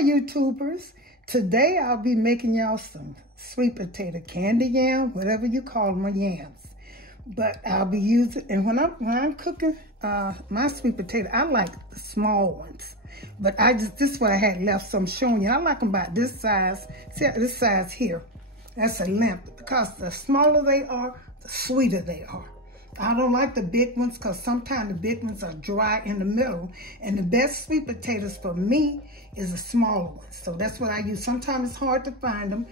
my YouTubers. Today I'll be making y'all some sweet potato candy yam, whatever you call them, or yams. But I'll be using, and when I'm cooking my sweet potato, I like the small ones. But this is what I had left, so I'm showing you. I like them about this size. See this size here? That's a length, because the smaller they are, the sweeter they are. I don't like the big ones because sometimes the big ones are dry in the middle. And the best sweet potatoes for me is the smaller ones. So that's what I use. Sometimes it's hard to find them,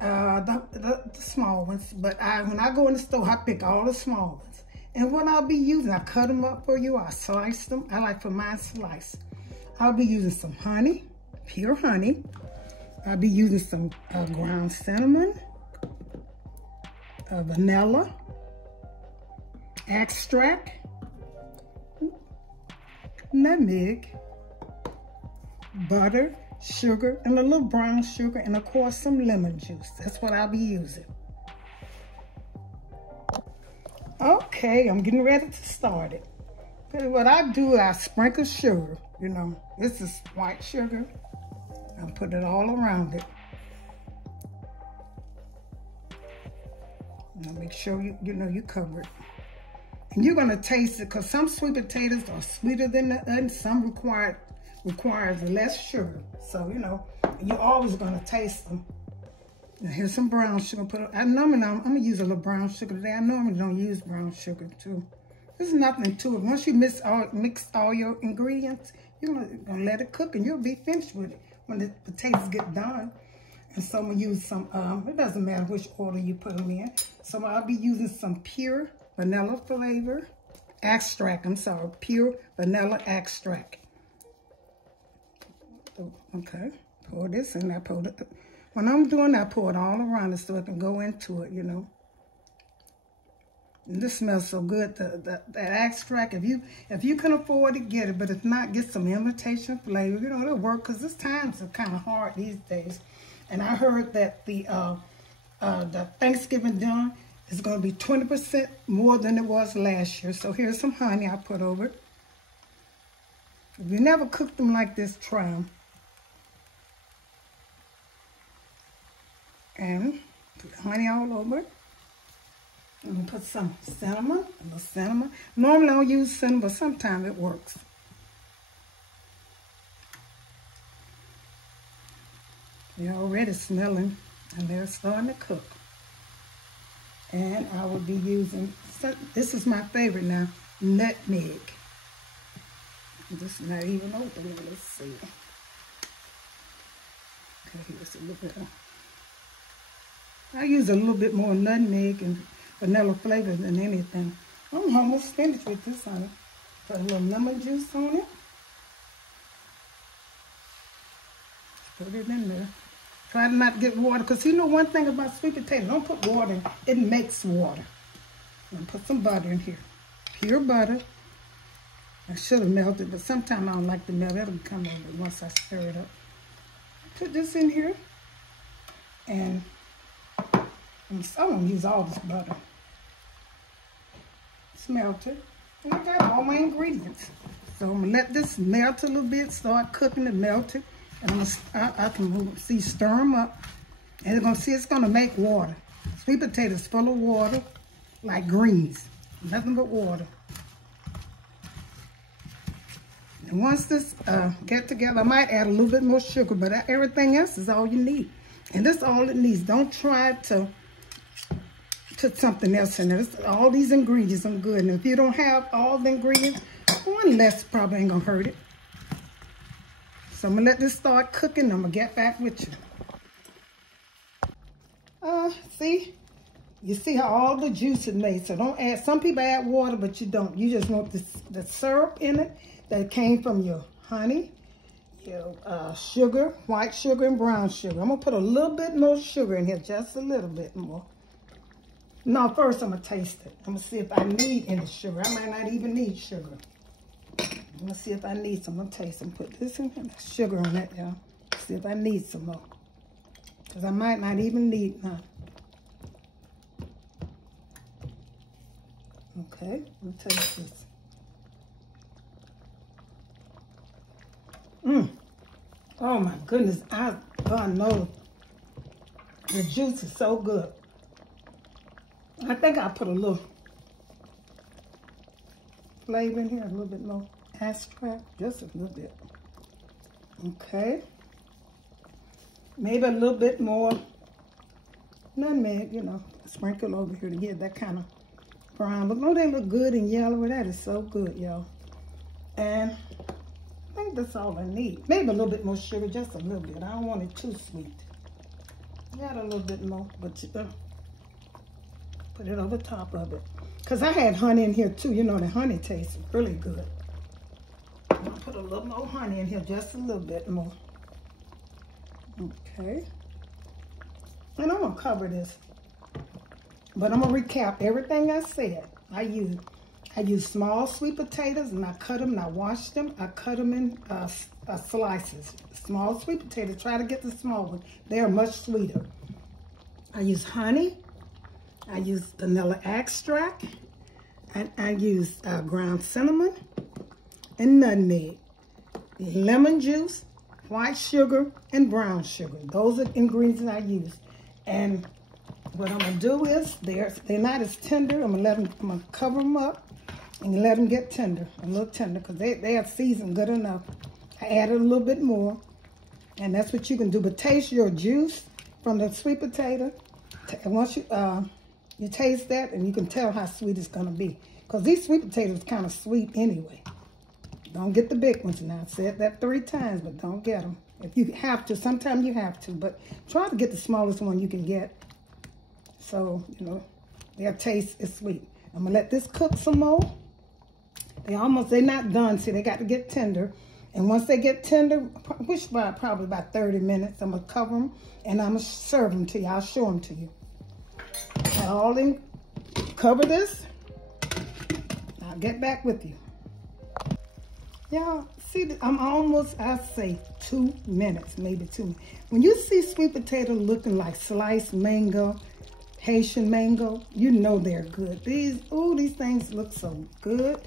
the small ones. But when I go in the store, I pick all the small ones. And what I'll be using, I cut them up for you. I slice them. I like for mine sliced. I'll be using some honey, pure honey. I'll be using some ground cinnamon, vanilla extract, nutmeg, butter, sugar, and a little brown sugar, and of course some lemon juice. That's what I'll be using. Okay, I'm getting ready to start it. What I do, I sprinkle sugar. You know, this is white sugar. I'll put it all around it. Now make sure you cover it. And you're gonna taste it, because some sweet potatoes are sweeter than the others. Some requires less sugar. So you're always gonna taste them. Now here's some brown sugar. I'm gonna use a little brown sugar today. I normally don't use brown sugar too. There's nothing to it. Once you mix all your ingredients, you're gonna let it cook, and you'll be finished with it when the potatoes get done. And so I'm gonna use some. It doesn't matter which order you put them in. So I'll be using some pure vanilla flavor extract. I'm sorry, pure vanilla extract. Okay, pour this in. When I'm doing, I pour it all around it so it can go into it. And this smells so good. That extract. If you can afford to get it, but if not, get some imitation flavor. It'll work, because these times are kind of hard these days. And I heard that the Thanksgiving dinner is going to be 20% more than it was last year. So here's some honey I put over it. If you never cooked them like this, try them. And put honey all over it. And put some cinnamon, a little cinnamon. Normally I don't use cinnamon, but sometimes it works. They're already smelling, and they're starting to cook. And I will be using, this is my favorite now, nutmeg. This is not even open. Let's see. Okay, here's a little bit. I use a little bit more nutmeg and vanilla flavor than anything. I'm almost finished with this, honey. Put a little lemon juice on it. Put it in there. Try to not get water, because one thing about sweet potato, don't put water in. It makes water. And put some butter in here. Pure butter. I should have melted, but sometimes I don't like to melt. It'll come over once I stir it up. Put this in here. And I'm going to use all this butter. It's melted. And I got all my ingredients. So I'm going to let this melt a little bit, start cooking it, melt it. And I can stir them up. And you're going to see it's going to make water. Sweet potatoes full of water, like greens. Nothing but water. And once this get together, I might add a little bit more sugar, but everything else is all you need. And this is all it needs. Don't try to put something else in there. All these ingredients are good. And if you don't have all the ingredients, one less probably ain't going to hurt it. So I'm going to let this start cooking. I'm going to get back with you. See? You see how all the juice is made. So don't add, some people add water, but you don't. You just want the syrup in it that came from your honey, your sugar, white sugar and brown sugar. I'm going to put a little bit more sugar in here, just a little bit more. No, first I'm going to taste it. I'm going to see if I need any sugar. I might not even need sugar. I'm going to see if I need some. I'm going to taste and put this in here. Sugar on that, y'all. See if I need some more. Because I might not even need none. Okay, let me taste this. Oh my goodness, God knows the juice is so good. I think I put a little flavor in here, a little bit more extract, just a little bit. Okay. Maybe a little bit more nutmeg, you know, sprinkle over here to get that kind of brown. But no, they look good in yellow. That is so good, y'all. And I think that's all I need. Maybe a little bit more sugar, just a little bit. I don't want it too sweet. Add a little bit more, but you put it over top of it. Because I had honey in here too. You know, the honey tastes really good. I'm going to put a little more honey in here, just a little bit more. Okay. And I'm going to cover this. But I'm going to recap everything I said. I use small sweet potatoes, and I cut them and I wash them. I cut them in slices. Small sweet potatoes, try to get the small ones. They are much sweeter. I use honey. I use vanilla extract. I use ground cinnamon and nutmeg. Lemon juice, white sugar, and brown sugar. Those are the ingredients I use. And what I'm going to do is, they're not as tender. I'm going to cover them up and let them get tender, a little tender, because they are seasoned good enough. I added a little bit more, and that's what you can do. But taste your juice from the sweet potato. And once you taste that, and you can tell how sweet it's going to be. Because these sweet potatoes are kind of sweet anyway. Don't get the big ones now. I said that 3 times, but don't get them. If you have to, sometimes you have to, but try to get the smallest one you can get. So, you know, their taste is sweet. I'm going to let this cook some more. They're not done, see, they got to get tender. And once they get tender, which probably about 30 minutes, I'm going to cover them and I'm going to serve them to you. I'll show them to you. All in, cover this. I'll get back with you. Y'all, see, I'm almost, I say 2 minutes, maybe 2 minutes. When you see sweet potato looking like sliced mango, Haitian mango, you know they're good. These things look so good.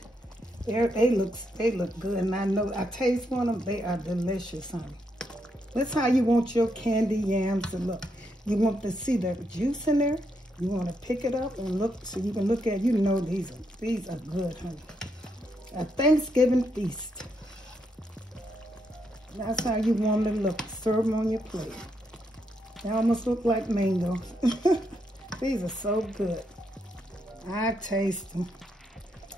They look good, and I know, I taste one of them, they are delicious, honey. That's how you want your candy yams to look. You want to see the juice in there. You want to pick it up and look, so you can look at, you know these are good, honey. A Thanksgiving feast. That's how you want them to look. Serve them on your plate. They almost look like mangoes. These are so good. I taste them.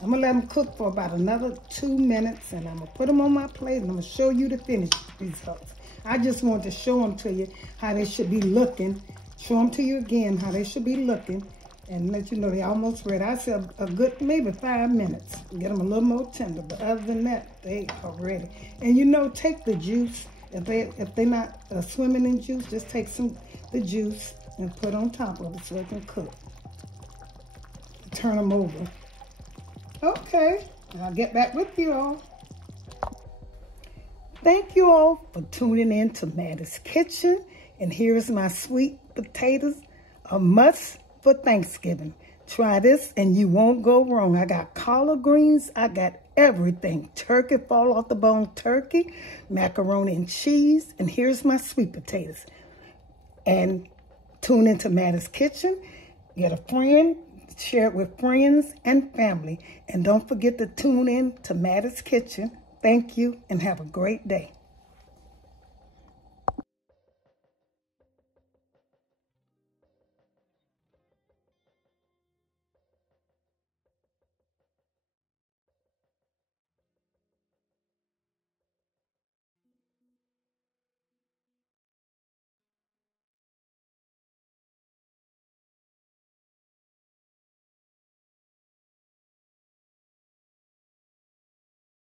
I'm going to let them cook for about another 2 minutes, and I'm going to put them on my plate, and I'm going to show you the finished results. I just want to show them to you how they should be looking. Show them to you again how they should be looking, and let you know they're almost ready. I said a good maybe 5 minutes. Get them a little more tender, but other than that, they are ready. And you know, take the juice. If they're not swimming in juice, just take the juice and put on top of it so they can cook. Turn them over. Okay, I'll get back with you all. Thank you all for tuning in to Mattie's Kitchen. And here's my sweet potatoes, a must for Thanksgiving. Try this and you won't go wrong. I got collard greens. I got everything. Turkey, fall off the bone turkey, macaroni and cheese. And here's my sweet potatoes. And tune into Mattie's Kitchen. Get a friend. Share it with friends and family. And don't forget to tune in to Mattie's Kitchen. Thank you and have a great day.